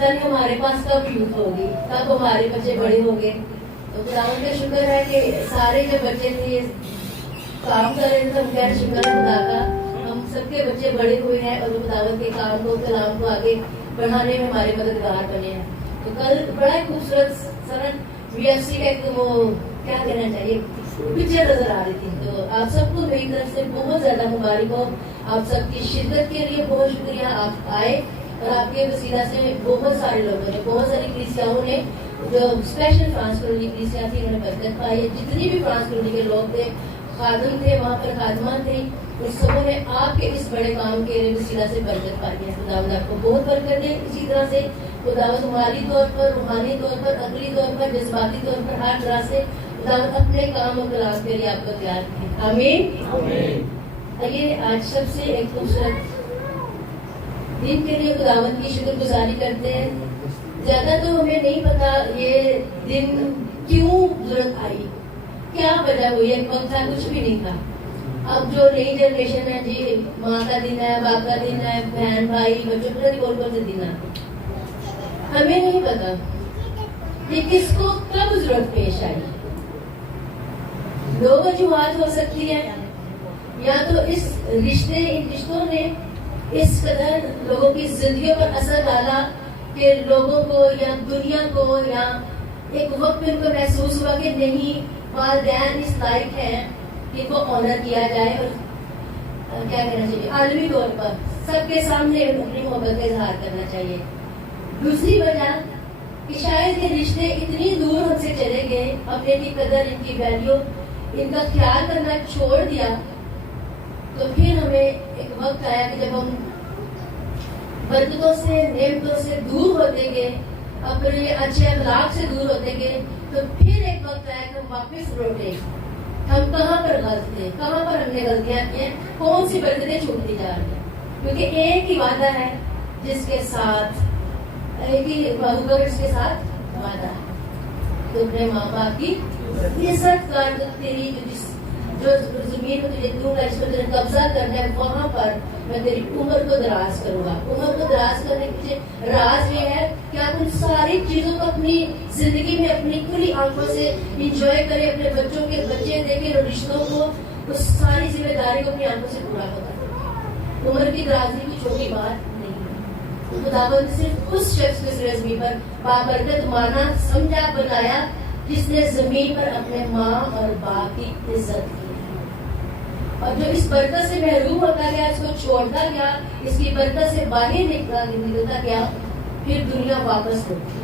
پتہ نہیں ہمارے پاس کب یوتھ ہوگی, کب ہمارے بچے بڑے ہوں گے. تو خداوند کا شکر ہے کہ سارے جو بچے تھے کام کر رہے تھے, ہم کہہ رہے شکر ہے خدا کا, ہم سب کے بچے بڑے ہوئے ہیں اور خداوند کے کام کو, کلام کو آگے بڑھانے میں ہمارے مددگار بنے ہیں. تو کل بڑا ہی خوبصورت سرن وی ایف سی کا ایک وہ کیا کہنا چاہیے پکچر نظر آ رہی تھی. تو آپ سب کو میری طرف سے بہت زیادہ مبارک ہو, آپ سب کی شرکت کے لیے بہت شکریہ. آپ آئے اور آپ کے وسیلہ سے بہت سارے لوگوں نے, بہت ساری کلیسیاؤں نے, جو اسپیشل فرانس کالونی کلیسیا تھی, انہوں نے برکت پائی ہے. جتنی بھی فرانس کالونی کے لوگ تھے, خادم تھے, وہاں پر خادمات تھیں, ان سبوں نے آپ کے اس بڑے کام کے وسیلہ سے برکت پائی ہے. خداوند آپ کو بہت برکت دے. اسی طرح سے خداوند مالی طور پر, روحانی طور پر, عقلی طور پر, جذباتی طور پر, ہر طرح سے خداوند اپنے کام اور کلام کے لیے آپ کو تیار کرے. آمین. آئیے آج سب سے ایک خوبصورت دن کے لیے خداوند کی شکر گزاری کرتے ہیں. زیادہ تو ہمیں نہیں پتا یہ دن کیوں ضرورت آئی, کیا وجہ ہوئی. ایک وقت تھا کچھ بھی نہیں تھا. اب جو نئی جنریشن ہے جی, ماں کا دن ہے, باپ کا دن ہے, بہن بھائی بچوں کا کون کون سے دن ہے, ہمیں نہیں پتا یہ کس کو کب ضرورت پیش آئی. دو وجوہات ہو سکتی ہے, یا تو اس رشتے, ان رشتوں نے اس قدر لوگوں کی زندگیوں پر اثر ڈالا کہ لوگوں کو یا دنیا کو, یا ایک وقت میں ان کو محسوس ہوا کہ نہیں والدین اس لائق ہیں کہ کو آنر کیا جائے, اور کیا کہنا چاہیے عالمی طور پر سب کے سامنے اپنی محبت کا اظہار کرنا چاہیے. دوسری وجہ کہ شاید یہ رشتے اتنی دور ہم سے چلے گئے, اپنے کی قدر, ان کی ویلیو, ان کا خیال کرنا چھوڑ دیا. تو پھر ہمیں ایک وقت آیا کہ جب ہم برکتوں سے, نعمتوں سے دور ہوتے گئے, اپنے اچھے اخلاق سے دور ہوتے گئے, تو پھر ایک وقت آیا کہ ہم واپس لوٹے. ہم کہاں پر غلط تھے, کہاں پر ہم نے غلطیاں کی ہیں, کون سی برکتیں چھوٹتی جا رہی ہیں. کیونکہ ایک ہی وعدہ ہے جس کے ساتھ, ایک ہی جس کے ساتھ وعدہ ہے, تو اپنے ماں باپ کی عزت کر. تیری جو زمین کو تجھے دوں گا, جس پر تجھے قبضہ کرنا ہے, وہاں پر میں تیری عمر کو دراز کروں گا. عمر کو دراز کرنے کے پیچھے راز یہ ہے کہ آپ ان ساری چیزوں کو اپنی زندگی میں اپنی کھلی آنکھوں سے انجوائے کریں, اپنے بچوں کے بچے دیکھیں, اور رشتوں کو, اس ساری ذمہ داری کو اپنی آنکھوں سے پورا کریں. عمر کی درازی کی چھوٹی بات نہیں ہے. خداوند نے صرف اس شخص کو اس زمین پر بابرکت مانا, سمجھا, بنایا جس نے زمین پر اپنے ماں اور باپ کی عزت کی. اور جو اس برکت سے محروم ہوتا گیا, اس کو چھوڑتا گیا, اس کی برکت سے باہر نکلتا گیا, پھر دنیا واپس ہوتی.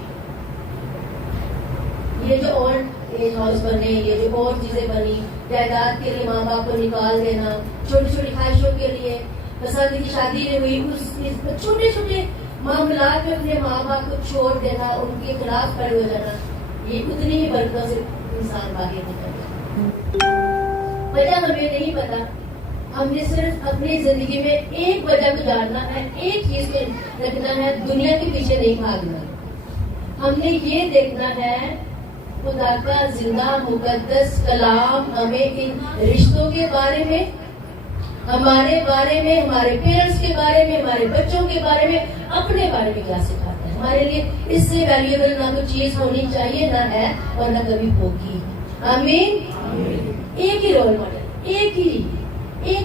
یہ جو اور ایج ہاؤس بنے, یہ جو اور چیزیں بنی, جائیداد کے لیے ماں باپ کو نکال دینا, چھوٹی چھوٹی خواہشوں کے لیے, پسند کی شادی نہیں ہوئی, اس چھوٹے چھوٹے معاملات میں اپنے ماں باپ کو چھوڑ دینا, ان کے خلاف کھڑے ہو جانا, یہ اتنی ہی برکتوں سے انسان باہر نکل گیا. وجہ ہمیں نہیں پتا. ہم نے صرف اپنی زندگی میں ایک وجہ کو جاننا ہے, ایک چیز کو رکھنا ہے, دنیا کے پیچھے نہیں بھاگنا. ہم نے یہ دیکھنا ہے خدا کا زندہ مقدس کلام ہمیں ان رشتوں کے بارے میں, ہمارے بارے میں, ہمارے پیرنٹس کے بارے میں, ہمارے بچوں کے بارے میں, اپنے بارے میں کیا سکھاتا ہے. ہمارے لیے اس سے ویلیوبل نہ کوئی چیز ہونی چاہیے, نہ ہے اور نہ کبھی ہوگی. آمین. ایک ہی رول ماڈل, ایک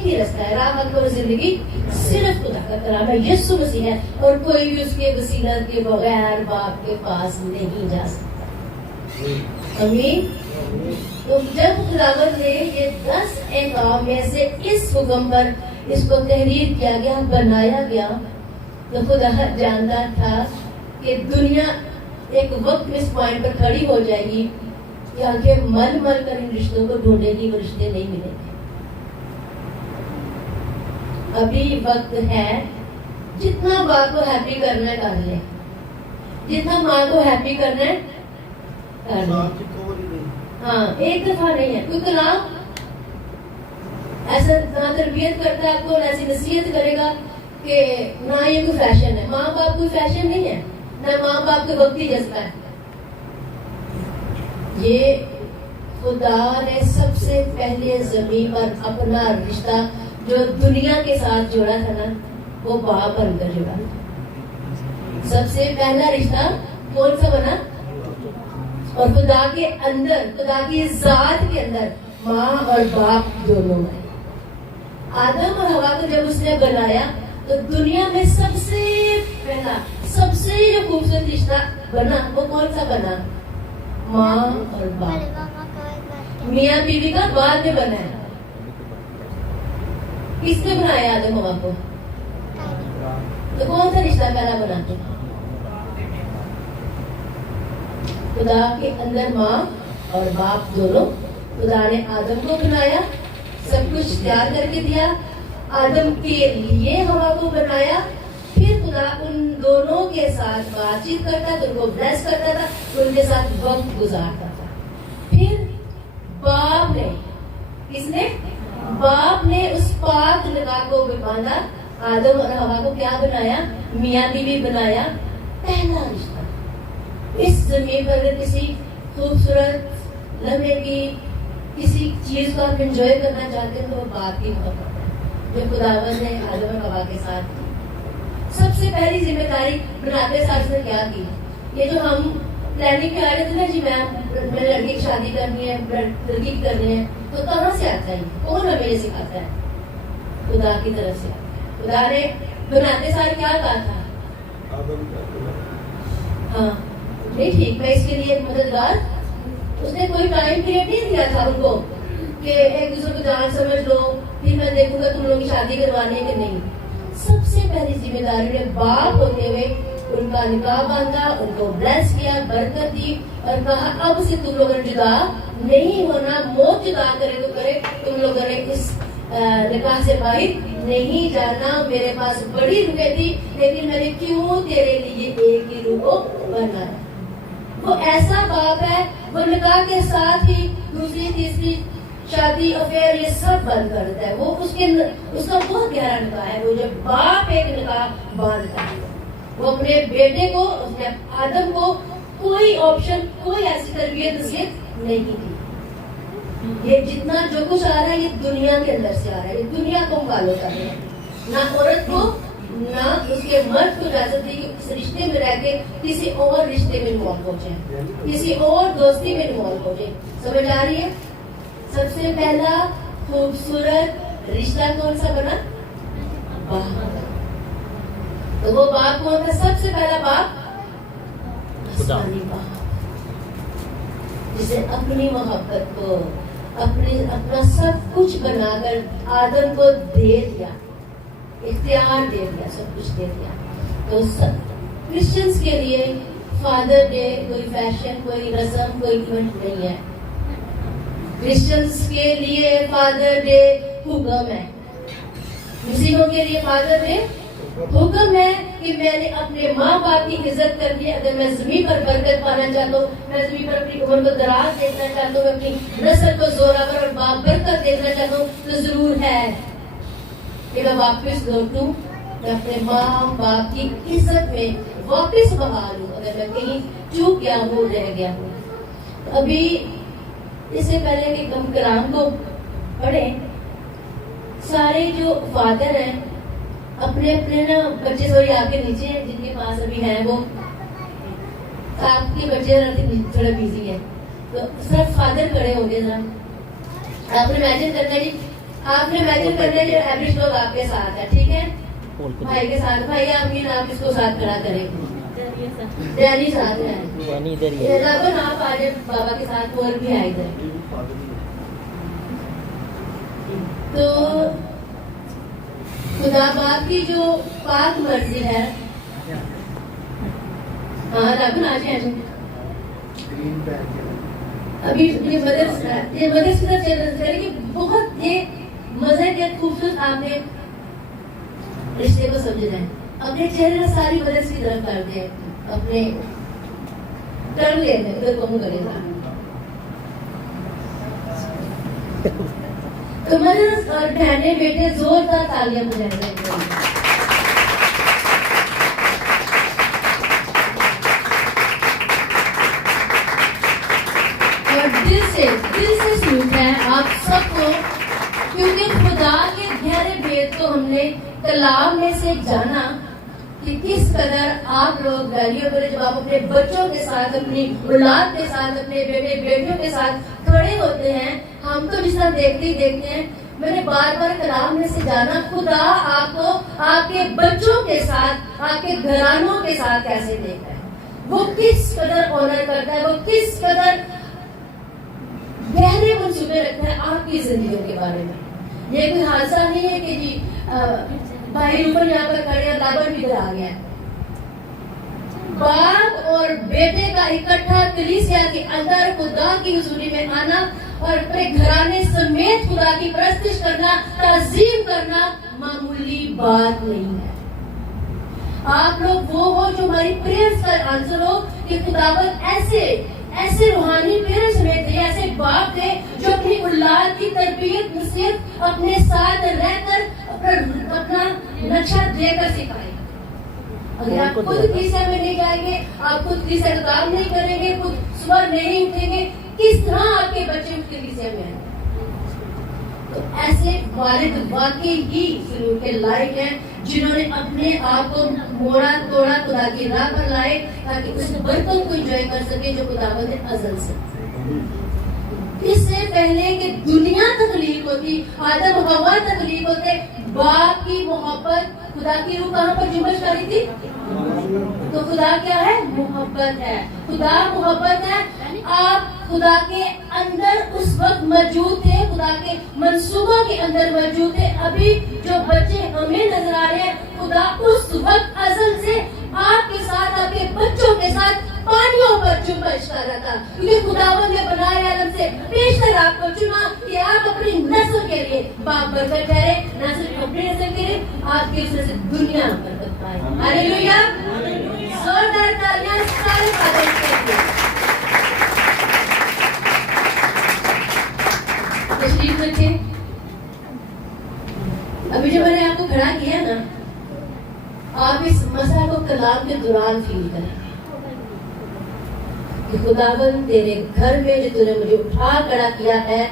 ہی رستہ ہے, راہ حق اور زندگی صرف خدا کا کلام ہے, یسوع مسیح ہے, اور کوئی بھی اس کے وسیلہ کے بغیر باپ کے پاس نہیں جا سکتا. آمین. تو جب خداوند نے یہ 10 احکام میں سے اس حکم پر اس کو تحریر کیا گیا, بنایا گیا, تو خدا جانتا تھا کہ دنیا ایک وقت میں اس پوائنٹ پر کھڑی ہو جائے گی کہ آنکھیں مل مل کر ان رشتوں کو ڈھونڈے گی, وہ رشتے نہیں ملیں گے. ابھی وقت ہے, جتنا باپ کو ہیپی کرنا ہے کر لیں, جتنا ماں کو ہیپی کرنا ہے کر لیں. ہاں, ایک دفعہ نہیں ہے. کوئی کلام ایسا نہ تربیت کرتا ہے آپ کو, ایسی نصیحت کرے گا کہ نہ یہ کوئی فیشن ہے. ماں باپ کوئی فیشن نہیں ہے, نہ ماں باپ کے وقت ہی جذبہ ہے. یہ خدا نے سب سے پہلے زمین پر اپنا رشتہ جو دنیا کے ساتھ جوڑا تھا نا, وہ باپ بن کر جوڑا. سب سے پہلا رشتہ کون سا بنا؟ اور خدا کے اندر، خدا کی ذات کے اندر ماں اور باپ دونوں میں. آدم اور حوا کو جب اس نے بنایا تو دنیا میں سب سے پہلا، سب سے جو خوبصورت رشتہ بنا وہ کون سا بنا؟ ماں اور باپ. میاں بیوی کا بعد میں بنا ہے. کس نے بنایا آدم حوا کو؟ تو کون سا رشتہ پہلا بنا؟ خدا کے اندر ماں اور باپ دونوں. خدا نے آدم کو بنایا، سب کچھ تیار کر کے دیا، آدم کے لیے ہوا کو بنایا. پھر خدا ان دونوں کے ساتھ بات چیت کرتا تھا، ان کو بلیس کرتا تھا، ان کے ساتھ وقت گزارتا تھا. پھر باپ نے، کس نے؟ باپ نے اس پاک نکاح کو باندھا. آدم اور حوا کو کیا بنایا؟ میاں بیوی بنایا. پہلا رشتہ. اس زمین پر اگر کسی خوبصورت لمحے کی، کسی چیز کو آپ انجوائے کرنا چاہتے ہیں تو وہ باپ کی محبت ہے جو خداوند نے آدم اور حوا کے ساتھ کی. سب سے پہلی ذمہ داری بناتے ساتھ نے کیا کی؟ یہ جو ہم پلاننگ میں آ رہے تھے نا، جی میں لڑکی کی شادی کرنی ہے، لڑکی کی کرنی ہے، تو کہاں سے آتا ہے؟ کون ہمیں یہ سکھاتا ہے؟ خدا کی طرف سے. خدا نے بناتے ساتھ کیا کہا تھا؟ ہاں نہیں ٹھیک، میں اس کے لیے ایک مددگار. اس نے کوئی ٹائم پیریڈ نہیں دیا تھا ان کو کہ ایک دوسرے کو جان سمجھ لو، پھر میں دیکھوں گا تم لوگوں کی شادی کروانی ہے کہ نہیں. سب سے پہلی ذمہ داری نے باپ ہوتے ہوئے ان کا نکاح باندھا، ان کو بلیس کیا، برکت دی اور کہا اب سے تم لوگوں نے جدا نہیں ہونا. موت جدا کرے تو کرے، تم لوگوں نے اس نکاح سے باہر نہیں جانا. میرے پاس بڑی روحیں تھی لیکن میں نے کیوں تیرے لیے ایک ہی روح کو بنایا. وہ ایسا باپ ہے، وہ نکاح کے ساتھ ہی دوسری تیسری شادی افیئر یہ سب بند کرتا ہے. وہ اس کا بہت گہرا نکاح ہے. وہ جب باپ ایک نکاح باندھتا ہے، وہ اپنے بیٹے کو، اس نے آدم کو کوئی آپشن، کوئی ایسی تربیت نصیحت نہیں دی. یہ جتنا جو کچھ آ رہا ہے یہ دنیا کے اندر سے آ رہا ہے. یہ دنیا کو فالو کر رہے ہیں. نہ عورت کو نہ اس کے مرد کو اجازت دی کہ اس رشتے میں رہ کے کسی اور رشتے میں انوالو ہو جائے، کسی اور دوستی میں انوالو ہو جائے. سمجھ آ رہی ہے؟ سب سے پہلا خوبصورت رشتہ کون سا بنا؟ باپ. تو وہ باپ کون تھا؟ سب سے پہلا باپ آسمانی باپ، جسے اپنی محبت کو، اپنا سب کچھ بنا کر آدم کو دے دیا، اختیار دے دیا، سب کچھ دے دیا. تو کرسچنس کے لیے فادر ڈے کوئی فیشن، کوئی رسم، کوئی ایونٹ نہیں ہے. کرسچنس کے لیے فادر ڈے حکم ہے. مسیحوں کے لیے فادر ڈے حکم ہے کہ میں نے اپنے ماں باپ کی عزت کرنی ہے. اگر میں زمین پر برکت پانا چاہتا ہوں، میں زمین پر اپنی عمر کو دراز دیکھنا چاہتا ہوں، میں اپنی نسل کو زوراور اور بابرکت دیکھنا چاہتا ہوں، تو ضرور ہے کہ میں واپس لوٹوں، میں اپنے ماں باپ کی عزت میں واپس بحال ہوں اگر میں کہیں چوک گیا ہوں، رہ گیا ہوں. ابھی اس سے پہلے کہ ہم کلام کو پڑھیں، سارے جو فادر ہیں اپنے نا بچے، سوری آپ کے نیچے ہیں جن کے پاس ابھی ہیں، وہ آپ کے بچے تھوڑا بیزی ہے تو صرف فادر کھڑے ہوں گے. ذرا آپ نے امیجن کرنا ہے، آپ نے امیجن کرنا ہے جو ایوریج لوگ آپ کے ساتھ ہے، ٹھیک ہے، بھائی کے ساتھ، بھائی امین آپ اس کو ساتھ کھڑا کریں. ڈیڈی ساتھ ہے، رابن آپ آ جائیں بابا کے ساتھ، اور بھی آئے ادھر. تو خدا باپ کی جو پاک مرضی ہے، ہاں رابن آ جائیں. ابھی یہ مدرس کی طرف چل رہے کہ بہت یہ مزے کے خوبصورت آپ نے رشتے کو سمجھنا ہے. اپنے چہرے ساری مدرس کی طرف کر دیں، اپنے کر لیں ادھر کو کرے گا. تو مدرس اور بہنیں بیٹے زوردار تالیاں بجائیں گے. اور دل سے سلوک ہے آپ سب کو، کیونکہ خدا کے گہرے بھید کو ہم نے کلام میں سے جانا کہ کس قدر آپ لوگ ڈیڈیوں پر جب آپ اپنے بچوں کے ساتھ، اپنی اولاد کے ساتھ، اپنے بیٹے بیٹیوں کے ساتھ کھڑے ہوتے ہیں. ہم تو جس طرح دیکھتے ہی دیکھتے ہیں. میں نے بار بار کلام میں سے جانا خدا آپ کو آپ کے بچوں کے ساتھ، آپ کے گھرانوں کے ساتھ کیسے دیکھتا ہے، وہ کس قدر آنر کرتا ہے، وہ کس قدر گہرے منصوبے رکھتا ہے آپ کی زندگیوں کے بارے میں. یہ کوئی حادثہ نہیں ہے کہ جی بھائی اوپر یہاں پر کھڑے اور لابر بھی ادھر آ گیا. باپ اور بیٹے کا اکٹھا کلیسیا کے اندر خدا کی حضوری میں آنا اور اپنے گھرانے سمیت خدا کی پرستش کرنا، تعظیم کرنا معمولی بات نہیں ہے. آپ لوگ وہ ہو جو ہماری پریئرز کا آنسر ہو کہ خداوند ایسے روحانی پیرنٹس ہمیں دے، ایسے باپ دے جو اپنی اولاد کی تربیت نصیحت اپنے ساتھ رہ کر اپنا نقشہ دے کر سکھائے. اگر آپ خود کلیسیا میں نہیں جائیں گے، آپ خود کلیسیا کا کام نہیں کریں گے، خود صبح نہیں اٹھیں گے، کس طرح آپ کے بچے اس کلیسیا میں ہیں؟ تو ایسے والد واقعی ہی ضرور کے لائق ہیں جنہوں نے اپنے آپ کو موڑا توڑا خدا کی راہ پر لائے تاکہ اس برکت کو انجوائے کر سکے جو خداوند ازل سے. اس سے پہلے کہ دنیا تخلیق ہوتی، آدم و حوا تخلیق ہوتے، باپ کی محبت خدا کی روح کہاں پر جنبش کری تھی؟ تو خدا کیا ہے؟ محبت ہے. خدا محبت ہے. آپ خدا کے اندر اس وقت موجود تھے، خدا کے منصوبہ کے اندر موجود تھے. ابھی جو بچے ہمیں نظر آ رہے ہیں، خدا اس وقت ازل سے آپ کے ساتھ، آپ کے بچوں کے ساتھ پانیوں پر جنبش کر رہا تھا. کیونکہ خداوند نے بنائے عالم سے بیشتر آپ کو چنا کہ آپ اپنی نسل کے لیے باپ برکت ٹھہرے، نہ صرف اپنی نسل کے لیے، آپ کی وجہ سے دنیا برکت پائے. ہاللیلویا. زوردار تالیاں سارے فادر کے لیے. تشریف رکھے. ابھی جو میں نے آپ کو کھڑا کیا نا، آپ اس مسئلہ کو کلام کے دوران فیل کریں کہ خداوند تیرے گھر میں جو تو نے مجھے اٹھا کھڑا کیا ہے،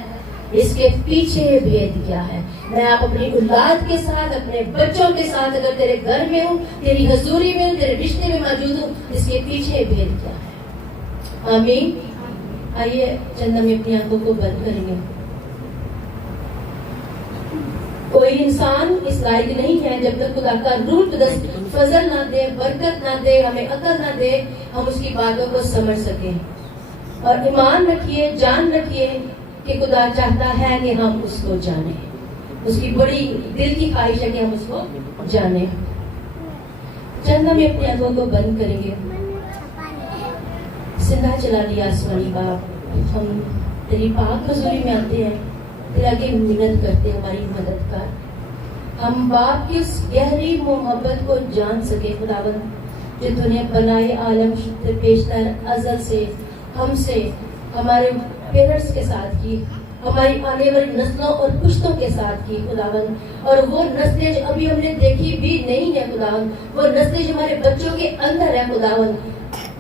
اس کے پیچھے بھید کیا ہے. میں آپ اپنی اولاد کے ساتھ، اپنے بچوں کے ساتھ اگر تیرے گھر میں ہوں، تیری حضوری میں ہوں، تیرے رشتے میں موجود ہوں، اس کے پیچھے بھید کیا ہے. آمین. آئیے چند ہم اپنی آنکھوں کو بند کریں گے. کوئی انسان اس لائق نہیں ہے جب تک خدا کا روح القدس فضل نہ دے، برکت نہ دے، ہمیں عقل نہ دے، ہم اس کی باتوں کو سمجھ سکیں. اور ایمان رکھیے، جان رکھیے کہ خدا چاہتا ہے کہ ہم اس کو جانیں. اس کی بڑی دل کی خواہش ہے کہ ہم اس کو جانیں. چند ہم اپنی آنکھوں کو بند کریں گے. زندہ چلا لیا آسمانی باپ، ہم تیری پاک حضوری میں آتے ہیں، تیرے آگے منت کرتے، ہماری مدد کر. ہم باپ کی اس گہری محبت کو جان سکے خداوند، جو تو نے بنائے عالم پیشتر ازل سے ہم سے، ہمارے پیرنٹس کے ساتھ کی، ہماری آنے والی نسلوں اور پشتوں کے ساتھ کی خداوند. اور وہ نسلیں جو ابھی ہم نے دیکھی بھی نہیں ہے خداوند، وہ نسلیں جو ہمارے بچوں کے اندر ہے خداوند،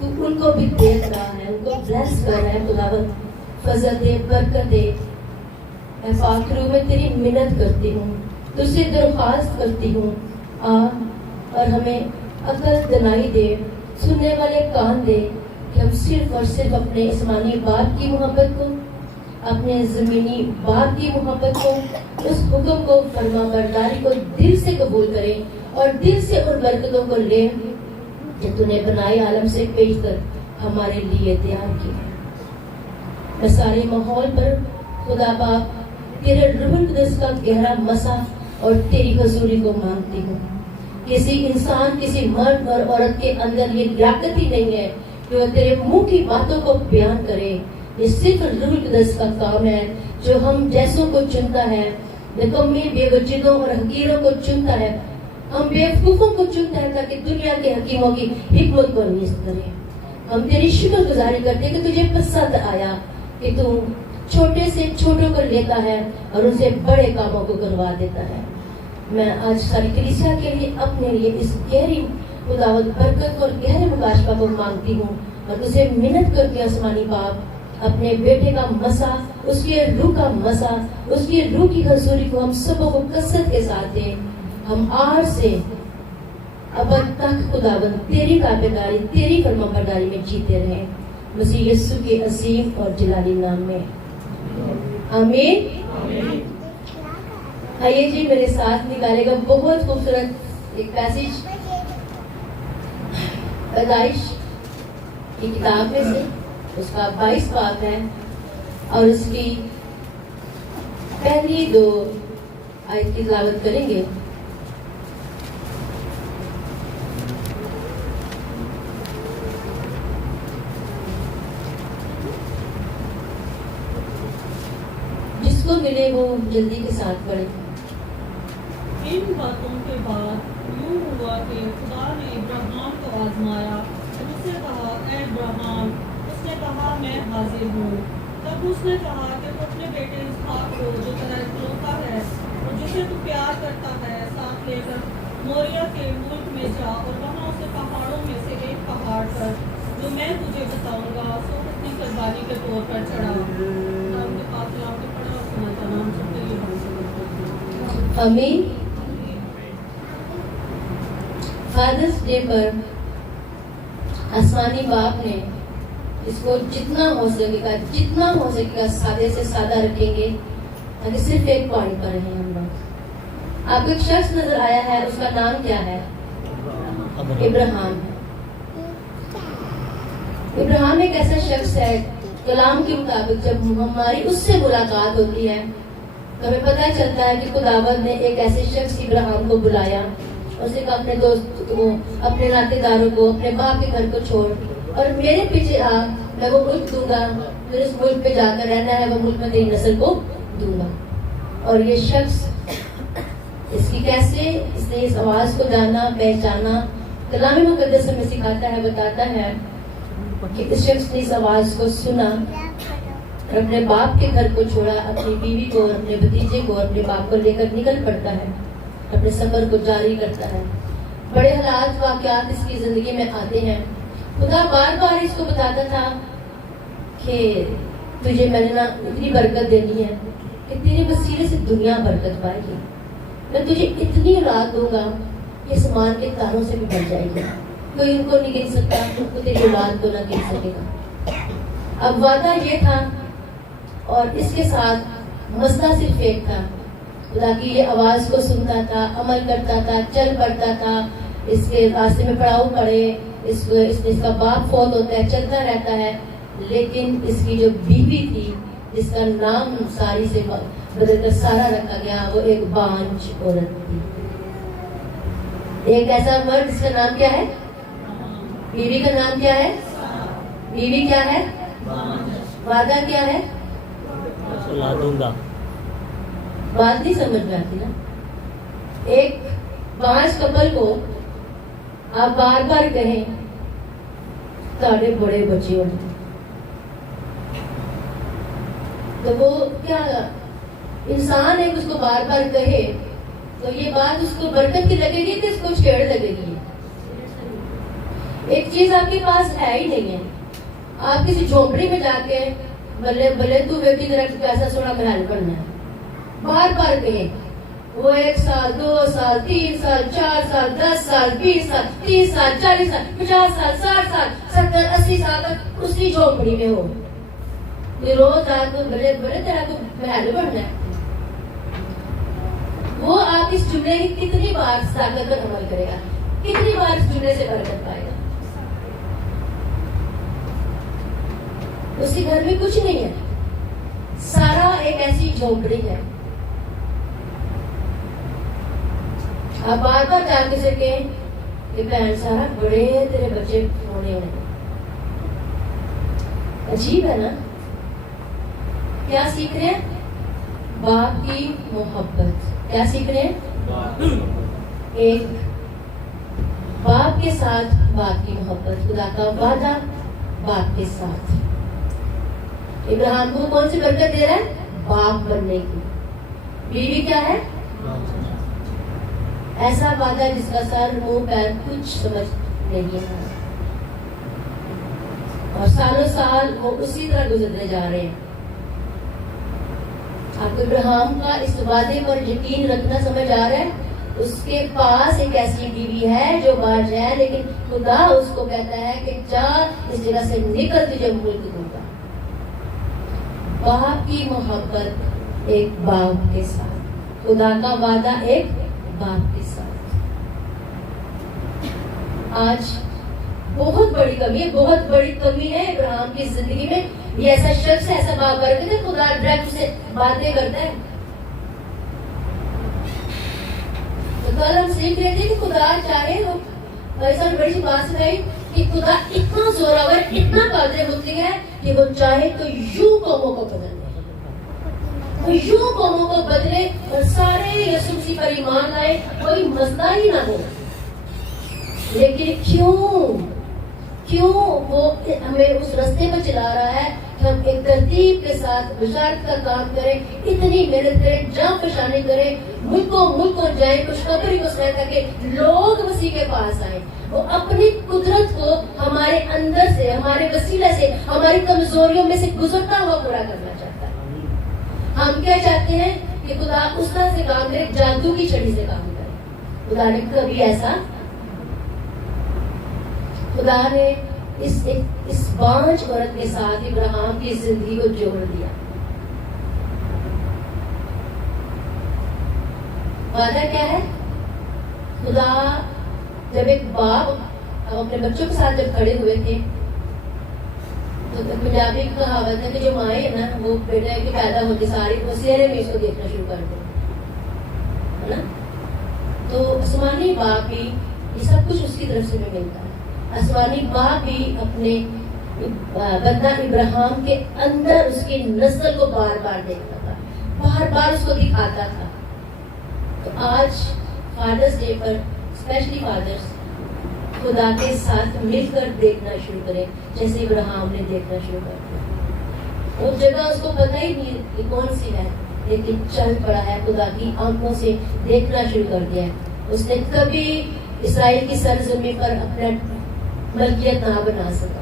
ان کو بھی دیکھ رہا ہے، ان کو بلیس کر رہا ہے خداوند. فضل دے، برکت دے. میں پاک روح میں تیری منت کرتی ہوں، تجھ سے درخواست کرتی ہوں، آ اور ہمیں عقل دنائی دے، سننے والے کان دے کہ ہم صرف اور صرف اپنے آسمانی باپ کی محبت کو، اپنے زمینی باپ کی محبت کو، اس حکم کو، فرما برداری کو دل سے قبول کریں اور دل سے ان برکتوں کو لیں جو تو نے بنائے عالم سے پیش کر ہمارے لیے تیار کی. میں سارے ماحول پر خدا باپ تیرے روح القدس کا گہرا مسا اور تیری حضوری کو مانگتی ہوں. کسی انسان، کسی مرد اور عورت کے اندر یہ لیاقت ہی نہیں ہے کہ وہ تیرے منہ کی باتوں کو بیان کرے. یہ صرف روح القدس کا کام ہے جو ہم جیسوں کو چنتا ہے، نکمی بے وجودوں اور حقیروں کو چنتا ہے، ہم بیوقوفوں کو چنتا ہے تاکہ دنیا کے حکیموں کی حکمت کو نیست کرے. ہم تیری شکر گزاری کرتے ہیں کہ تجھے پسند آیا کہ تو چھوٹے سے چھوٹوں کو لیتا ہے اور ان سے بڑے کاموں کو کروا دیتا ہے. میں آج ساری کلیسیا کے لیے اپنے لیے اس گہری خداوند برکت اور گہرے مکاشفہ کو مانگتی ہوں اور اسے منت کر کے آسمانی باپ اپنے بیٹے کا مسا، اس کی روح کا مسا، اس کی روح کی حضوری کو ہم سب کو کثرت کے ساتھ دیں. ہم آر سے ابد تک خداوند تیری تابعداری، تیری فرمانبرداری میں جیتے رہیں، مسیح یسوع کے عظیم اور جلالی نام میں آمین۔ آئیے جی میرے ساتھ نکالے گا بہت خوبصورت ایک پیسیج پیدائش کی کتاب میں سے، اس کا 22 باب ہے اور اس کی پہلی 2 آیت کی تلاوت کریں گے۔ جس کو ملے وہ جلدی کے ساتھ پڑھے۔ ان باتوں کے بعد یوں ہوا کہ خدا نے ابراہیم کو آزمایا، اس سے کہا اے ابراہیم، اس نے کہا میں حاضر ہوں۔ تب اس نے کہا کہ تو اپنے بیٹے اسحاق کو جو تیرا اکلوتا ہے اور جسے تو پیار کرتا ہے ساتھ لے کر موریا کے ملک میں جا اور وہاں اسے پہاڑوں میں سے ایک پہاڑ پر جو میں تجھے بتاؤں گا سو اپنی قربانی کے طور پر چڑھا۔ نام کے پاس لا کے پڑھا اور سناتا نام سب کے لیے بن آمین۔ فادرس ڈے پر آسمانی باپ نے اس کو جتنا ہو سکے گا سادے سے سادہ رکھیں گے تاکہ صرف ایک پوائنٹ پر رہیں ہم لوگ۔ آپ کو ایک شخص نظر آیا ہے، اس کا نام کیا ہے؟ ابراہیم۔ ابراہیم ایک ایسا شخص ہے کلام کے مطابق جب ہماری اس سے ملاقات ہوتی ہے تو ہمیں پتہ چلتا ہے کہ خداوند نے ایک ایسے شخص ابراہیم کو بلایا، اسے کہا اپنے دوست کو، اپنے ناطے داروں کو، اپنے باپ کے گھر کو چھوڑ اور میرے پیچھے آ، میں وہ ملک دوں گا، پھر اس ملک پہ جا کر رہنا ہے، وہ ملک میں تیری نسل کو دوں گا۔ اور یہ شخص اس کی کیسے اس نے اس آواز کو جانا، پہچانا، کلام مقدس میں سکھاتا ہے، بتاتا ہے کہ اس شخص نے اس آواز کو سنا اور اپنے باپ کے گھر کو چھوڑا، اپنی بیوی کو اور اپنے بھتیجے کو اور اپنے باپ کو لے کر نکل پڑتا ہے، اپنے سفر کو جاری کرتا ہے۔ بڑے حالات واقعات اس کی زندگی میں آتے ہیں۔ خدا بار بار اس کو بتاتا تھا کہ تجھے میں نے نا اتنی برکت دینی ہے کہ تیرے وسیلے سے دنیا برکت پائے گی، میں تجھے اتنی اولاد دوں گا کہ آسمان کے تاروں سے بھی بڑھ جائے گی، کوئی ان کو نہیں گن سکتا، تو تیری اولاد کو نہ گن سکے گا۔ اب وعدہ یہ تھا اور اس کے ساتھ مسئلہ صرف ایک تھا، خدا کی یہ آواز کو سنتا تھا، عمل کرتا تھا، چل پڑتا تھا، اس کے راستے میں پڑاؤ پڑے، اس کا باپ فوت ہوتا ہے، چلتا رہتا ہے، لیکن اس کی جو بیوی تھی جس کا نام ساری سے بدل کر سارا رکھا گیا، وہ ایک بانجھ عورت تھی۔ ایک ایسا مرد جس کا نام کیا ہے؟ بیوی کا نام کیا ہے؟ بیوی کیا ہے؟ وعدہ کیا ہے؟ بات نہیں سمجھ میں آتی نا۔ ایک بانجھ کپل کو آپ بار بار کہیں تارے بڑے بچے ہونے تو وہ کیا انسان ہے، اس کو بار بار کہے تو یہ بات اس کو برکت کی لگے گی کہ اس کو چھیڑ لگے گی۔ ایک چیز آپ کے پاس ہے ہی نہیں ہے، آپ کسی جھونپڑی میں جا کے بلے بلے تو بیٹی ذرا کیسا سونا محل بننا ہے، بار بار کہیں وہ 1 سال 2 سال 3 سال 4 سال 10 سال 20 سال 30 سال 40 سال 50 سال 60 سال 70 80 سال تک اسی جھونپڑی میں ہو، یہ روز آ تو بڑے بڑے طرح کو محل بننا ہے۔ وہ آپ اس جملے کی کتنی بار طاقت پر عمل کرے گا، کتنی بار اس جملے سے برکت پائے گا؟ اس کے گھر میں کچھ نہیں ہے، سارا ایک ایسی جھونپڑی ہے۔ آپ بار بار جا کے سے کہیں کہ بہن سارا بڑے تیرے بچے ہونے ہیں، عجیب ہے نا؟ کیا سیکھ رہے ہیں؟ باپ کی محبت۔ کیا سیکھ رہے ہیں؟ ایک باپ کے ساتھ باپ کی محبت، خدا کا وعدہ باپ کے ساتھ۔ ابراہیم کو کون سی برکت دے رہا ہے؟ باپ بننے کی۔ بیوی کیا ہے؟ ایسا وعدہ جس کا سر منہ پیر کچھ سمجھ نہیں ہے، اور سالوں سال وہ اسی طرح گزرتے جا رہے ہیں۔ آپ کو ابراہیم کا اس وعدے پر یقین رکھنا سمجھ آ رہا ہے؟ اس کے پاس ایک ایسی بیوی ہے جو باج ہے، لیکن خدا اس کو کہتا ہے کہ جا اس جگہ سے نکل، تجھے ملک دوں گا۔ باپ کی محبت ایک باپ کے ساتھ، خدا کا وعدہ ایک باپ کے ساتھ۔ آج بہت بڑی کمی ہے، بہت بڑی کمی ہے ابراہیم کی زندگی میں۔ یہ ایسا شخص ہے، ایسا باپ برکت ہے، خدا ڈائریکٹ سے باتیں کرتا ہے۔ تو کل ہم سیکھ رہے تھے کہ خدا چاہے تو ایسا بڑی سی بات سکھائی کہ خدا اتنا زوراور، اتنا قادر مطلق ہے کہ وہ چاہے تو یوں قوموں کو بدل دے، وہ یوں قوموں کو بدلے اور سارے یسوع مسیح پر ایمان لائے، کوئی مسئلہ ہی نہ ہو۔ لیکن کیوں وہ ہمیں اس راستے پر چلا رہا ہے کہ ہم ایک ترتیب کے ساتھ بشارت کا کام کریں، اتنی محنت کریں، جاں پہچانی کریں، ملکوں جائیں، خوشخبری کو سنا کر کے لوگ مسیح کے پاس آئیں۔ وہ اپنی قدرت کو ہمارے اندر سے، ہمارے وسیلہ سے، ہماری کمزوریوں میں سے گزرتا ہوا پورا کرنا چاہتا ہے۔ ہم کیا چاہتے ہیں کہ خدا اس طرح سے کام کرے، جادو کی چھڑی سے کام کرے۔ خدا نے کبھی ایسا، خدا نے اس بانج عورت کے ساتھ ابراہیم کی زندگی کو جوڑ دیا۔ وعدہ کیا ہے؟ خدا جب ایک باپ اپنے بچوں کے ساتھ جب کھڑے ہوئے تھے تو پنجابی کی کہاوت ہے کہ جو مائیں ہے نا وہ بیٹا کے پیدا ہوتے ساری وہ سہرے میں اس کو دیکھنا شروع کر دیں، ہے نا؟ تو آسمانی باپ بھی یہ سب کچھ اس کی طرف سے بھی ملتا ہے۔ آسمانی باپ بھی اپنے بندہ ابراہیم کے اندر اس کی نسل کو بار بار دیکھتا تھا، بار بار اس کو دکھاتا تھا۔ تو آج فادرز ڈے پر اسپیشلی فادرز خدا کے ساتھ مل کر دیکھنا شروع کریں، جیسے ابراہیم نے دیکھنا شروع کر دیا۔ وہ جگہ اس کو پتہ ہی نہیں کہ کون سی ہے، لیکن چل پڑا ہے، خدا کی آنکھوں سے دیکھنا شروع کر دیا ہے۔ اس نے کبھی اسرائیل کی سرزمین پر اپنا ملکیت نہ بنا سکا،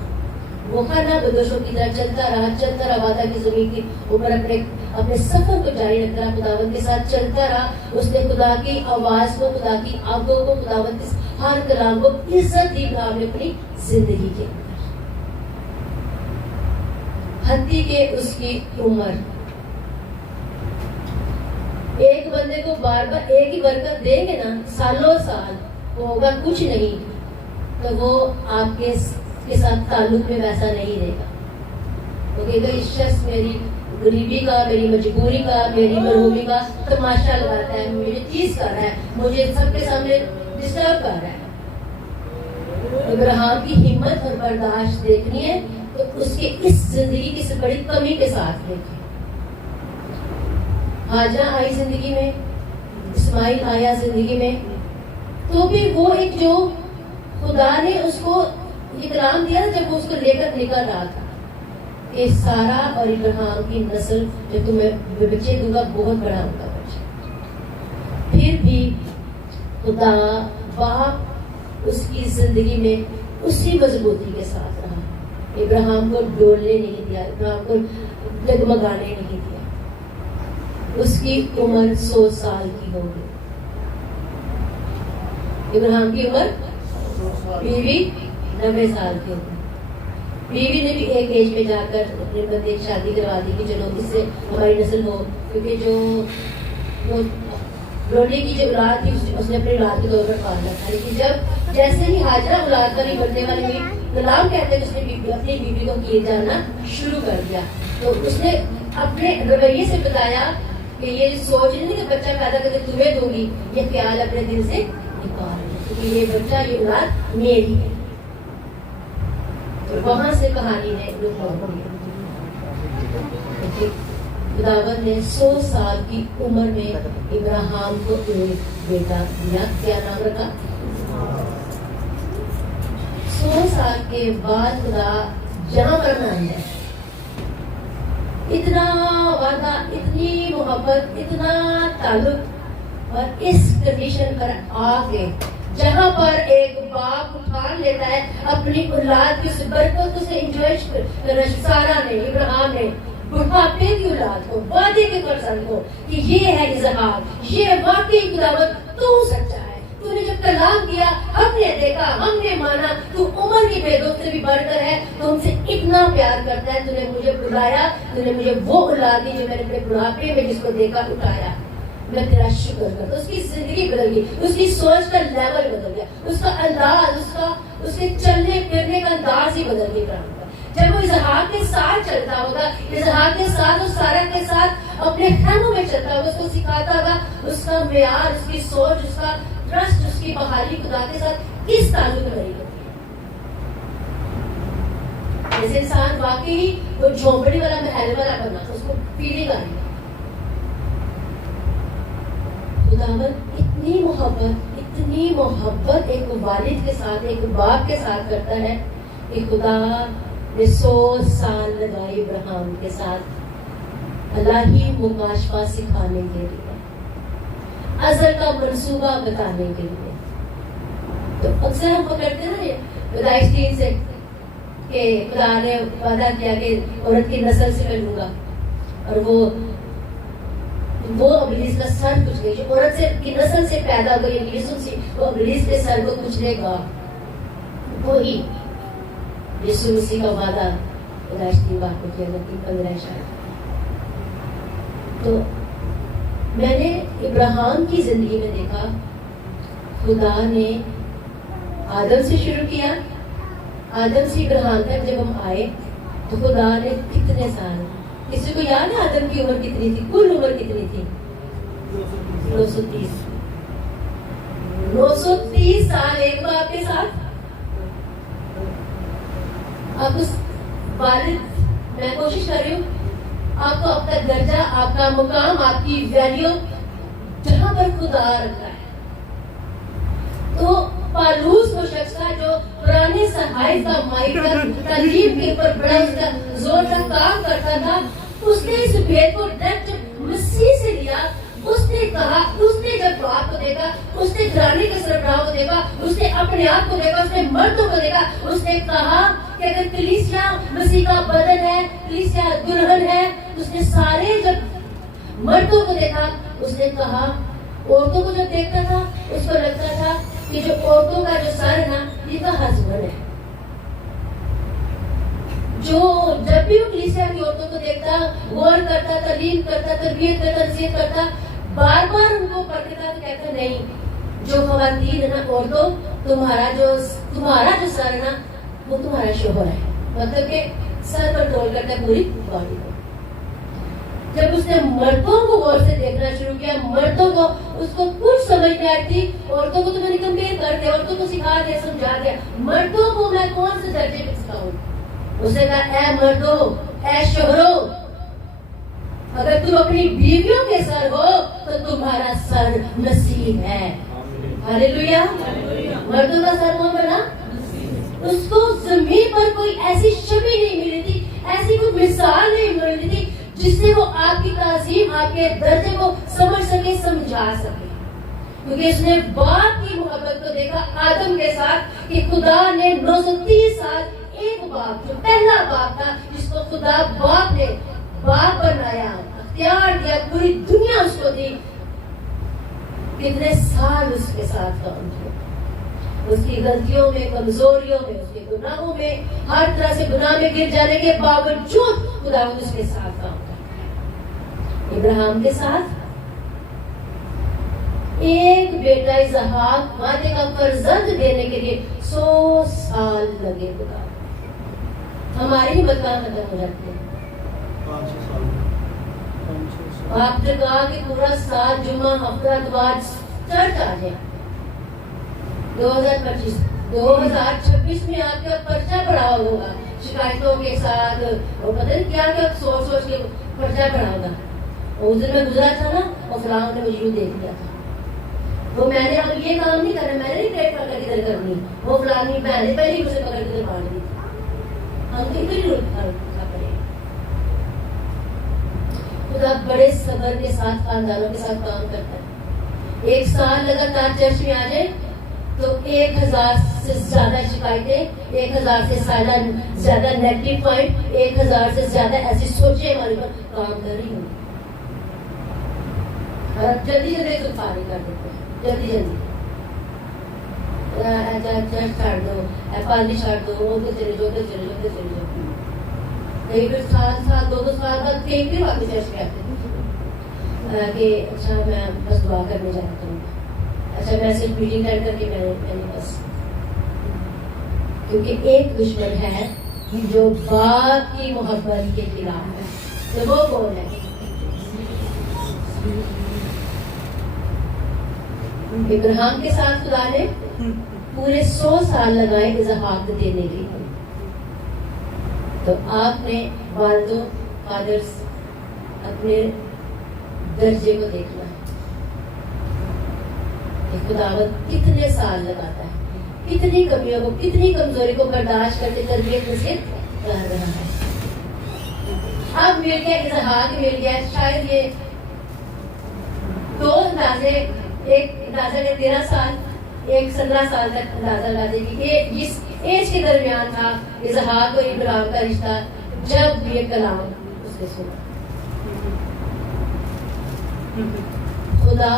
وہ خانہ بدوشوں کی طرح چلتا رہا وعدہ کی زمین کے اوپر اپنے سفر کو جاری رکھتا رہا، خداوند کے ساتھ چلتا رہا۔ اس نے خدا کی آواز کو، خدا کی آنکھوں کو، خداوند کے ہر کلام کو عزت دی ابراہیم نے اپنی زندگی کے اندر، حتیٰ کہ اس کی عمر ایک بندے کو بار بار ایک ہی برکت دیں گے نا، سالوں سال وہ ہوگا کچھ نہیں، تو وہ آپ کے ساتھ تعلق میں ویسا نہیں رہے گا۔ وہ کہے گا اس شخص میری غریبی کا، میری مجبوری کا، میری محرومی کا تماشا لگاتا ہے، مجھے چیز کر رہا ہے، مجھے سب کے سامنے ڈسٹرب کر رہا ہے۔ ابراہیم کی ہمت اور برداشت دیکھنی ہے تو اس کے اس زندگی کی بڑی کمی کے ساتھ دیکھیں۔ ہاجرہ آئی زندگی میں، اسماعیل آیا زندگی میں، تو بھی وہ ایک جو خدا نے اس کو اکرام دیا جب وہ اس کو لے کر نکل رہا تھا کہ سارا اور ابراہیم کی نسل جو تمہیں بچے دوں گا بہت بڑا ہوگا بچہ۔ پھر بھی خدا باپ اس کی زندگی میں اسی مضبوطی کے ساتھ رہا، ابراہیم کو ڈولنے نہیں دیا، ابراہیم کو ڈگمگانے نہیں دیا۔ اس کی عمر 100 سال کی ہو گئی، ابراہیم کی عمر، بیوی 90 سال کی ہو گئی۔ بیوی نے بھی ایک ایج میں جا کر اپنے بندے کی شادی کروا دی کہ چلو اس سے ہماری نسل ہو، کیونکہ جو لوٹے کی جو اولاد تھی اس نے اپنی اولاد کے طور پر پالا تھا، لیکن جب جیسے ہی ہاجرہ اولاد والی بننے والی ہوئی، کلام کہتے ہیں کہ اس نے اپنی بیوی کو کیے جانا شروع کر دیا۔ تو اس نے اپنے رویے سے بتایا کہ یہ سوچ نہیں کہ بچہ پیدا کر کے تمہیں دوں گی، یہ خیال اپنے دل سے نکال دو، کیونکہ یہ بچہ، یہ اولاد میری ہے۔ وہاں سے کہانی نے خداوند نے 100 سال کی عمر میں ابراہیم کو ایک بیٹا دیا، کیا نام رکھا؟ 100 سال کے بعد خدا جہاں پر ہے، اتنا وعدہ، اتنی محبت، اتنا تعلق، اور اس کنڈیشن پر آ کے جہاں پر ایک باپ اٹھان لیتا ہے اپنی اولاد کی اس برکت سے انجوائے کرنا، سارا نے، ابراہیم نے بڑھاپے کی اولاد ہو, وعدے کے فرزند ہو کہ یہ ہے اظہار, یہ واقعی خداوند تو سچا ہے, تو نے جب کلام کیا ہم نے دیکھا, ہم نے مانا, تو عمر کی بے دخ سے بھی بڑھ کر ہے, تو ہم سے اتنا پیار کرتا ہے, تو نے مجھے بلایا, تو نے مجھے وہ اولاد دی جو میں نے اپنے بڑھاپے میں جس کو دیکھا اٹھایا. میں تیرا شکر کرتا ہوں. اس کی زندگی بدل گئی, اس کی سوچ کا لیول بدل گیا, اس کا انداز, اس کے چلنے پھرنے کا انداز ہی بدل گیا ابراہیم کا. جب وہ اسحاق کے ساتھ چلتا ہوگا, اسحاق کے ساتھ اور سارہ کے ساتھ اپنے خیموں میں چلتا ہوگا, اس کو سکھاتا ہوگا, اس کا معیار, اس کی سوچ, اس کا ٹرسٹ, اس کی بحالی خدا کے ساتھ کس تعلق میں رہی ہوتی ہے. جیسے انسان واقعی وہ جھونپڑی والا محل والا بنا, اس کو فیلنگ آئی. خداوند اتنی محبت ایک والد کے ساتھ, ایک باپ کے ساتھ کرتا ہے کہ خدا نے 100 سال لگائے ابراہیم کے ساتھ الہی مکاشفہ سکھانے کے لیے, ازل کا منصوبہ بتانے کے لیے. تو اکثر ہم پکڑتے ہیں نا پیدائش 3 سے کہ خدا نے وعدہ کیا کہ عورت کی نسل سے میں لوں گا, اور وہ ابلیس کا سر کچھ گئی, جو عورت سے کی نسل سے پیدا ہوئی یسوع سی, وہ ابلیس کے سر کو کچلے گا. وہی یسوع مسیح کا وعدہ پیدائش 3 بار کو کیا جاتی 15 شاید. تو میں نے ابراہیم کی زندگی میں دیکھا خدا نے آدم سے شروع کیا, آدم سے ابراہیم تک جب ہم آئے تو خدا نے کتنے سال, کسی کو یاد ہے آدم کی عمر کتنی تھی, کل عمر کتنی تھی؟ 930 سال ایک باپ کے ساتھ. اب اس والد, میں کوشش کر رہی ہوں آپ کو آپ کا درجہ, آپ کا مقام, آپ کی ویلیو جہاں پر خدا رکھا ہے. تو پالوس وہ شخص تھا جو پرانے صحائف کا ماہر تھا, تعلیم کے اوپر بڑا اس کا زور کا کام کرتا تھا. اس نے اس بھید کو ڈائریکٹ مسیح سے لیا. اس نے کہا, اس نے جب باپ کو دیکھا, اس نے گھرانے کے سربراہ کو دیکھا, اس نے اپنے آپ کو دیکھا, اس نے مردوں کو دیکھا, اس نے کہا کہ اگر کلیسیا مسیح کا بدن ہے, کلیسیا دلہن ہے, اس نے سارے جب مردوں کو دیکھا, اس نے کہا, عورتوں کو جب دیکھتا تھا اس کو لگتا تھا کہ جو عورتوں کا جو سر ہے نا یہ کا ہسبینڈ ہے. جو جب بھی وہ کلیسیا کی عورتوں کو دیکھتا, غور کرتا, تعلیم کرتا, تربیت کرتا, نصیحت کرتا, بار بار ان کو پڑھتا تو کہتا نہیں, جو خواتین ہے نا عورتوں, تمہارا جو سر ہے نا وہ تمہارا شوہر ہے. مطلب کہ سر کنٹرول کرتا ہے پوری باڈی کو. جب اس نے مردوں کو غور سے دیکھنا شروع کیا, مردوں کو, اس کو کچھ سمجھ نہیں آئی تھی. عورتوں کو تو میں نے کمپیئر کر دیا, عورتوں کو سکھا دیا, سمجھا دیا, مردوں کو میں کون سے درجے میں سکھاؤں. اس نے کہا اے مردوں, اے شوہروں, اگر تم اپنی بیویوں کے سر ہو تو تمہارا سر مسیح ہے. ہاللیلویا. مردوں کا سر کون بنا؟ اس کو زمین پر کوئی ایسی شبیہ نہیں ملی تھی, ایسی کوئی مثال نہیں ملی تھی جس سے وہ آپ کی تعظیم, آپ کے درجے کو سمجھ سکے, سمجھا سکے. کیونکہ اس نے باپ کی محبت کو دیکھا آدم کے ساتھ کہ خدا نے 930 سال ایک باپ, جو پہلا باپ تھا جس کو خدا باپ نے باپ بنایا, اختیار دیا, پوری دنیا اس کو دی, کتنے سال اس کے ساتھ کام کیا. اس کی غلطیوں میں, کمزوریوں میں, اس کے گناہوں میں, ہر طرح سے گناہ میں گر جانے کے باوجود خدا اس کے ساتھ کام کرتا. ابراہیم کے ساتھ ایک بیٹا اسحاق وعدے کا فرزند دینے کے لیے 100 سال لگے. خدا ہماری ہمت کہاں ختم ہو جاتی ہے. آپ نے کہا کہ پورا سال جمعہ ہفتہ اتوار چرچ آ جائے. 2026 میں آپ کا پرچہ پڑا ہوگا شکایتوں کے ساتھ, اور پتہ نہیں کیا کیا سوچ کے پرچہ پڑا ہوگا. اس دن میں گزرا تھا نا, اور فلاں نے مجھے یوں دیکھ لیا تھا, وہ میں نے اب یہ کام نہیں کرنا, میں نے نہیں پیٹ پکڑ ادھر کرنی, وہ فلانی میں نے پہلے اسے پکڑ کے مار دی. ہم کتنی خدا بڑے صبر کے ساتھ خاندانوں کے ساتھ کام کرتا ہے. 1 سال لگاتار چرچ میں آ جائے, تو 1000 سے زیادہ شکایتیں، 1000 سے زیادہ نیگیٹو پوائنٹ، 1000 سے زیادہ ایسی سوچیں ہمارے پر کام کر رہی ہوں. جلدی جلدی تو فارغ کر دیتے ہیں، جلدی جلدی چرچ چھاڑ دو، پادری چھاڑ دو، وہ تو چلے جاؤ، چلے جاؤ، چلے جاؤ. کئی پھر سال 2 سال بعد کہیں پھر واپس چرچ پہ آتے ہیں کہ اچھا میں بس دعا کرنے جاتا ہوں، اچھا میں صرف میٹنگ کر کے میں نے بس. کیونکہ ایک دشمن ہے جو باپ کی محبت کے خلاف ہے. تو وہ کون ہے؟ ابراہیم کے ساتھ خدا نے پورے 100 سال لگائے اسحاق دینے کے لیے. تو آپ نے والدوں فادرز اپنے درجے کو دیکھنا ہے کہ خداوند کتنے سال لگاتا ہے، کتنی کمیوں کو، کتنی کمزوری کو برداشت کرتے تربیت میں سے کر رہا ہے. اب مل گیا اسحاق، مل گیا. شاید یہ 2 اندازے، ایک اندازہ نے 13 سال، ایک 17 سال تک اندازہ لگا دے کہ جس ایج کے درمیان تھا اسحاق اور ابراہیم کا رشتہ جب یہ کلام اس نے سنا. خدا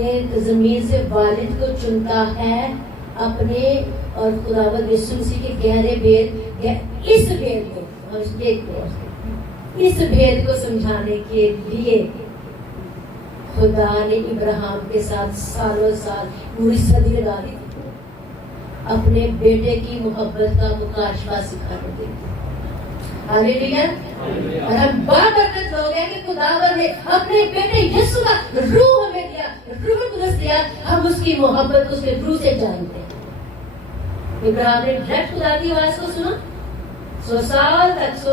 ایک زمین سے والد کو چنتا ہے اپنے، اور خداوند یسوع مسیح کے گہرے بھید، اس بھید کو اور اس بھید کو سمجھانے کے لیے خدا نے ابراہیم کے ساتھ سالوں سال پوری صدی لگا دی اپنے بیٹے کی محبت کا مکاشفہ سکھانے کے لیے. ہاللیلویا. اور ہم بابرکت لوگ ہیں کہ خداوند نے اپنے بیٹے یسوع کا روح ہمیں دیا، روح القدس دیا. ہم اس کی محبت اس کے روح سے جانتے ہیں. ابراہیم نے ڈائریکٹ خدا کی آواز کو سنا 100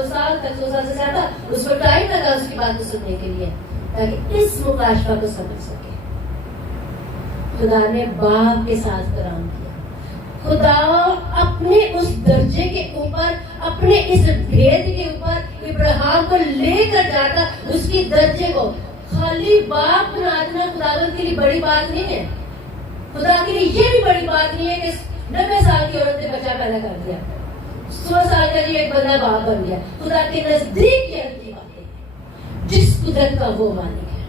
سال سے زیادہ اس کو ٹائم لگا اس کی بات کو سننے کے لیے تاکہ اس مکاشفہ کو سمجھ سکے. خدا نے باپ کے ساتھ کرام کیا. خدا اپنے اس درجے کے اوپر، اپنے اس بھید کے اوپر ابراہیم کو لے کر جاتا. اس کی درجے کو خالی باپ بنا دینا خداوند کے لیے بڑی بات نہیں ہے. خدا کے لیے یہ بھی بڑی بات نہیں ہے کہ 90 سال کی عورت نے بچہ پیدا کر دیا، 100 سال کا ایک بندہ باپ بن گیا. خدا کے نزدیک یہ عجیب بات ہے. جس قدرت کا وہ مالک ہے،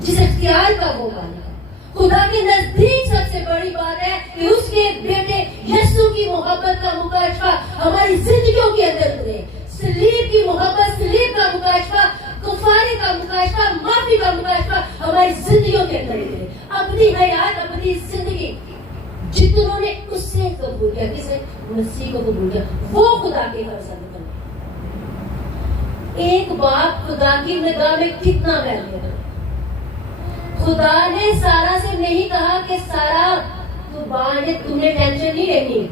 جس اختیار کا وہ مالک ہے، خدا کے نزدیک سب سے بڑی بات ہے کہ اس کے بیٹے یسوع کی محبت کا مکاشفہ ہماری زندگیوں کے اندر اترے. سلیب کی محبت، سلیب کا مکاشفہ، کفارے کا مکاشفہ، معافی کا مکاشفہ ہماری زندگیوں کے اندر اترے. اپنی حیات، اپنی زندگی جتنوں نے اس سے قبول کیا، کسے؟ مسیح کو قبول کیا، وہ خدا کے فرزند بنے. ایک باپ خدا کی نگاہ میں کتنا ویلیو ہے. خدا نے سارا سے نہیں کہا کہ سارا تو بانے تم نے ٹینشن نہیں لینی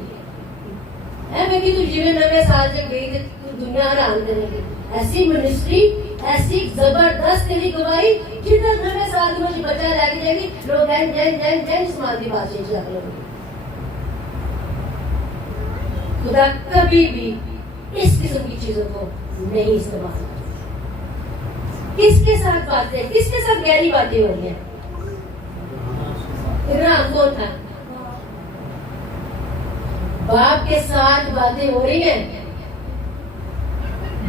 ہے میں کہ تو جیوے 90 سال سے گئی تھی تو دنیا حرام کرنے کی. ایسی منسٹری، ایسی زبردست تیری گواہی جتنا 90 سال کی مجھے بچہ لے کے جائے گی لوگ جین اسمال کی بات چیز رکھ لیں. خدا کبھی بھی اس قسم کی چیزوں کو نہیں استعمال کرتا. کس کے ساتھ باتیں، کس کے ساتھ گہری باتیں ہو رہی ہیں؟ ابراہیم کون تھا؟ باپ کے ساتھ باتیں ہو رہی ہیں.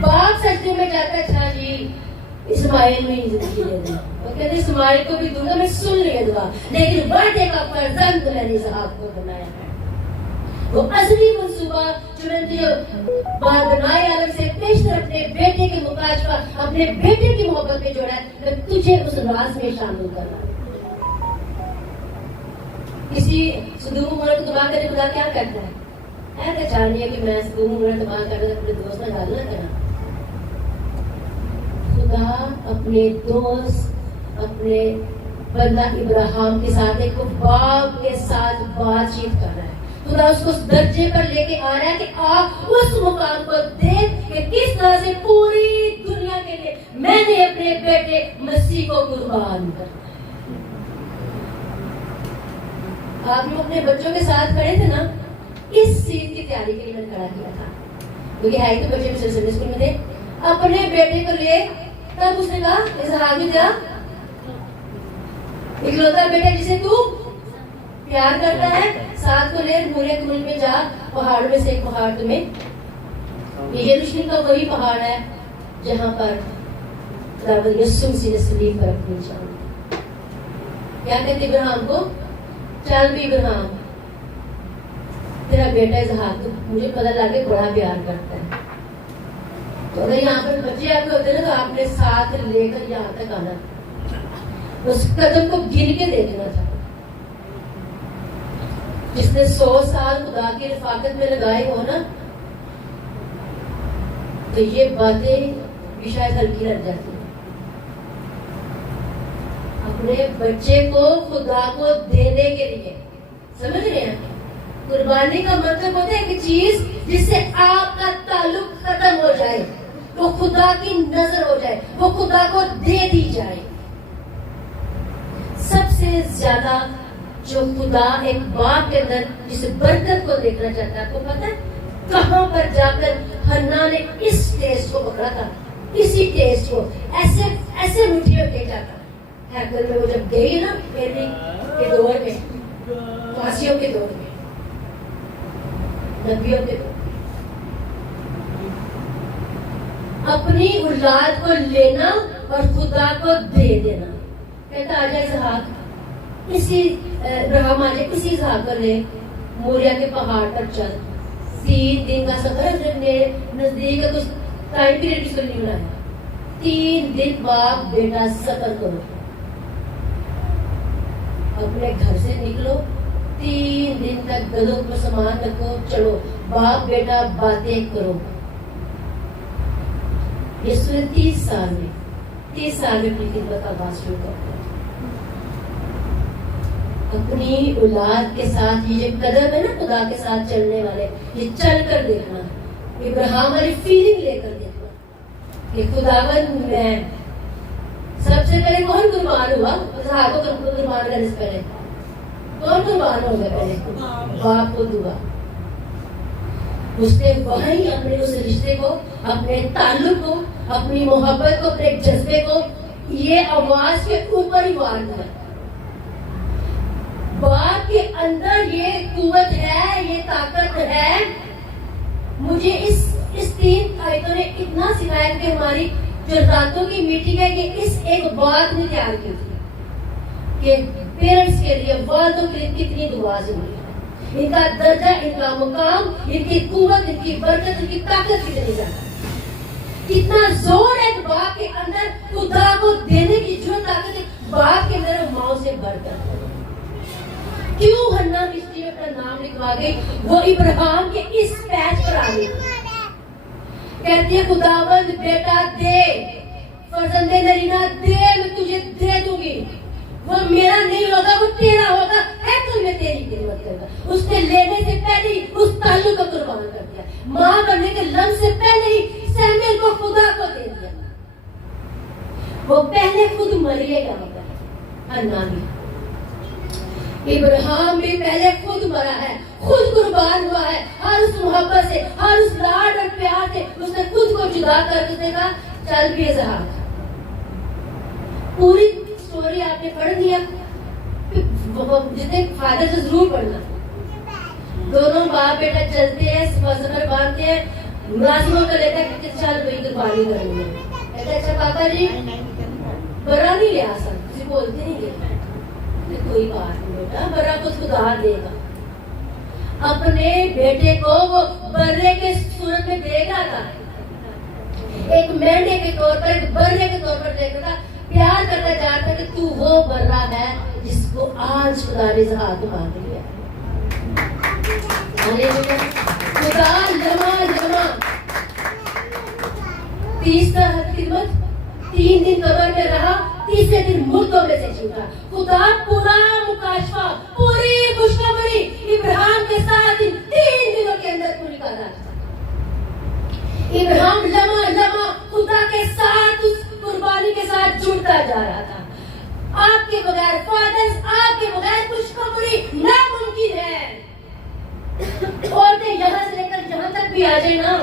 باپ سجدے میں جاتا ہے، اچھا جی اسماعیل میں زندگی دے دیں. وہ کہتے ہیں اسماعیل کو بھی دوں گا، میں سن لیا دعا، لیکن بیٹے کا فرزند میں نے اسحاق کو بنایا ہے. وہ ازلی منصوبہ جو بنائے عالم سے پیش کر اپنے بیٹے کے مکاشفہ، اپنے بیٹے کی محبت میں جوڑا ہے. میں تجھے اس راز میں شامل کرنا. کسی صدوم عمر کو تباہ کرنے خدا کیا کرتا ہے؟ ایسا چاہیے کہ میں صدوم عمر تباہ کرنا اپنے دوست میں گال نہ کرنا. خدا اپنے دوست، اپنے بندہ ابراہیم کے ساتھ ایک باپ کے ساتھ بات چیت کر رہا ہے. خدا اس کو اس درجے پر لے کے آ رہا ہے کہ آپ اس مقام کو دیکھ کہ کس طرح سے پوری دنیا کے لیے میں نے اپنے بیٹے مسیح کو قربان کر. آپ لوگ اپنے بچوں کے ساتھ کھڑے تھے نا، اس چیز کی تیاری کے لیے میں نے کھڑا کیا تھا کیونکہ ہے تو بچے بھی سنڈے اسکول میں تھے. اپنے بیٹے کو لے تب اس نے کہا اسحاق بھی تیرا اکلوتا بیٹا جسے تو پیار کرتا ہے, ساتھ کو لے موریا کے ملک میں جا, پہاڑ میں سے ایک پہاڑ تمہیں, یہ یروشلم کا وہی پہاڑ ہے جہاں پر خداوند یسوع مسیح نے صلیب پر اپنی جان دی. کیا کہتے ابراہیم کو, چل بھی ابراہیم, تیرا بیٹا اسحاق مجھے پتہ لگا بڑا پیار کرتا ہے, تو اگر یہاں پر بچے آپ کے ہوتے نا تو آپ نے ساتھ لے کر یہاں تک آنا, اس قدم کو گن کے دیکھنا تھا. جس نے 100 سال خدا کی رفاقت میں لگائے ہو نا, تو یہ باتیں بھی شاید ہلکی لگ جاتی ہیں. اپنے بچے کو خدا کو دینے کے لیے, سمجھ رہے ہیں, قربانی کا مطلب ہوتا ہے ایک چیز جس سے آپ کا تعلق ختم ہو جائے, وہ خدا کی نظر ہو جائے, وہ خدا کو دے دی جائے. سب سے زیادہ جو خدا ایک باپ کے اندر جس برکت کو دیکھنا چاہتا ہے, آپ کو پتہ ہے کہاں پر جا کر حنا نے اس ٹیسٹ کو پکڑا تھا, اسی ٹیسٹ کو ایسے میٹھے ہوتے جاتا ہیکل میں. وہ جب گئی نا پہلے کے دور میں, فاسیوں کے دور میں, نبیوں کے دور, اپنی اولاد کو لینا اور خدا کو دے دینا. کہتا آ جائے اسحاق, اسی ابراہیم آ جائے, اسی اسحاق کو لے موریا کے پہاڑ پر چل. 3 دن کا سفر ہے, میرے نزدیک کا کچھ ٹائم پیریڈ اس کو نہیں بنایا. 3 دن باپ بیٹا سفر کرو, اپنے گھر سے نکلو, 3 دن تک گدوں کو سامان رکھو, چلو باپ بیٹا باتیں کرو. یہ سورہ 30 سال میں اپنی خدمت کا آغاز شروع کرتا ہے. اپنی اولاد کے ساتھ یہ جو قدم ہے نا خدا کے ساتھ چلنے والے, یہ چل کر دیکھنا, ابراہیم والی فیلنگ لے کر دیکھنا کہ خداوند میں. سب سے پہلے کون قربان ہوا, اسحاق کو قربان کرنے سے پہلے کون قربان ہو گیا؟ پہلے باپ کو دعا. اس نے وہیں اپنے اس رشتے کو, اپنے تعلق کو, اپنی محبت کو, اپنے جذبے کو یہ آواز کے اوپر ہی وار کیا. باپ کے اندر یہ قوت ہے, یہ طاقت ہے. مجھے اس 3 آیتوں نے اتنا سکھایا کہ ہماری جو راتوں کی میٹنگ ہے یہ اس ایک بات نے تیار کی تھی کہ پیرنٹس کے لیے, والدوں کے لیے کتنی دعا ضروری ہے. ان کا درجہ, ان کا مقام, ان کی قوت, ان کی برکت, ان کی طاقت کتنی زیادہ, کتنا زور ہے باپ کے اندر خدا کو دینے کی جو طاقت ہے باپ کے اندر, ماں سے بڑھ کر. کیوں حنا کس لیے اپنا نام لکھوا گئی؟ وہ ابراہیم کے اس پیچ پر آ گئی. کہتی ہے خداوند بیٹا دے, فرزند نرینا دے, میں تجھے دے دوں گی. وہ میرا نہیں ہوگا, وہ تیرا ہوگا, تو میں تیری خدمت کروں گا. اس نے لینے سے پہلے ہی اس تعلق کو قربان کر دیا. ماں بننے کے لمحے سے پہلے ہی سیموئیل کو خدا کو دے دیا. وہ پہلے خود مرے گا. حنا بھی, ابراہیم بھی پہلے خود مرا ہے, خود قربان ہوا ہے. ہر اس محبت سے, ہر اس لاڈ اور پیار سے اس نے خود کو جدا کر اس نے کہا چل بھی اسحاق. پوری سٹوری آپ نے پڑھ دیا, جتنے فادر سے ضرور پڑھنا. دونوں باپ بیٹا چلتے ہیں, سفر باندھتے ہیں, ملازموں کو لے کر کہ چل بھائی قربانی کرنی ہے. کہتے اچھا پاپا جی برا نہیں لے آ سکتے, کسی بولتے نہیں گے, کوئی بات نہیں بیٹا, برا کچھ خدا دے گا. اپنے بیٹے کو وہ برے کے صورت میں دیکھ رہا تھا, ایک مینڈے کے طور پر, ایک برے کے طور پر دیکھ رہا تھا. پیار کرتا جا رہا تھا کہ تو وہ برا ہے جس کو آج خدا نے ہاتھ باندھ لیا. خدا لمحہ 30 کا خدمت, 3 دن قبر میں رہا, 30 دن مردوں میں سے جیتا. خدا پورا مکاشفہ, پوری خوشخبری ابراہیم کے ساتھ 3 دنوں کے اندر پوری کر رہا تھا. ابراہیم لمحہ خدا کے ساتھ, اس قربانی کے ساتھ جڑتا جا رہا تھا. آپ کے بغیر فادرز, آپ کے بغیر خوشخبری ناممکن ہے. عورتیں یہاں سے لے کر جہاں تک بھی آ جائیں نا,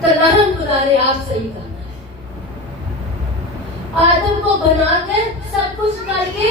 تلہم خدا نے آپ صحیح کرنا ہے. آدم کو بنا کر سب کچھ کر کے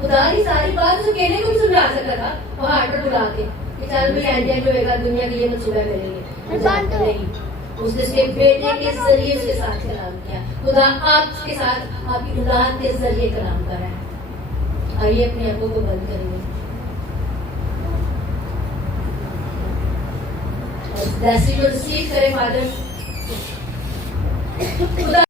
خدا کی ساری بات اس اکیلے کو بھی سمجھا سکتا تھا پہاڑ پر بلا کے کہ چل بھی اینڈ ہوئے گا, دنیا کی یہ منصوبہ کریں گے. نہیں, اس نے اس کے بیٹے کے ذریعے اس کے ساتھ کلام کیا. خدا آپ کے ساتھ آپ کی اولاد کے ذریعے کلام کر رہا ہے. آئیے اپنی آنکھوں کو بند کریں گے. جیسے جو ریسیو کرے فادر خدا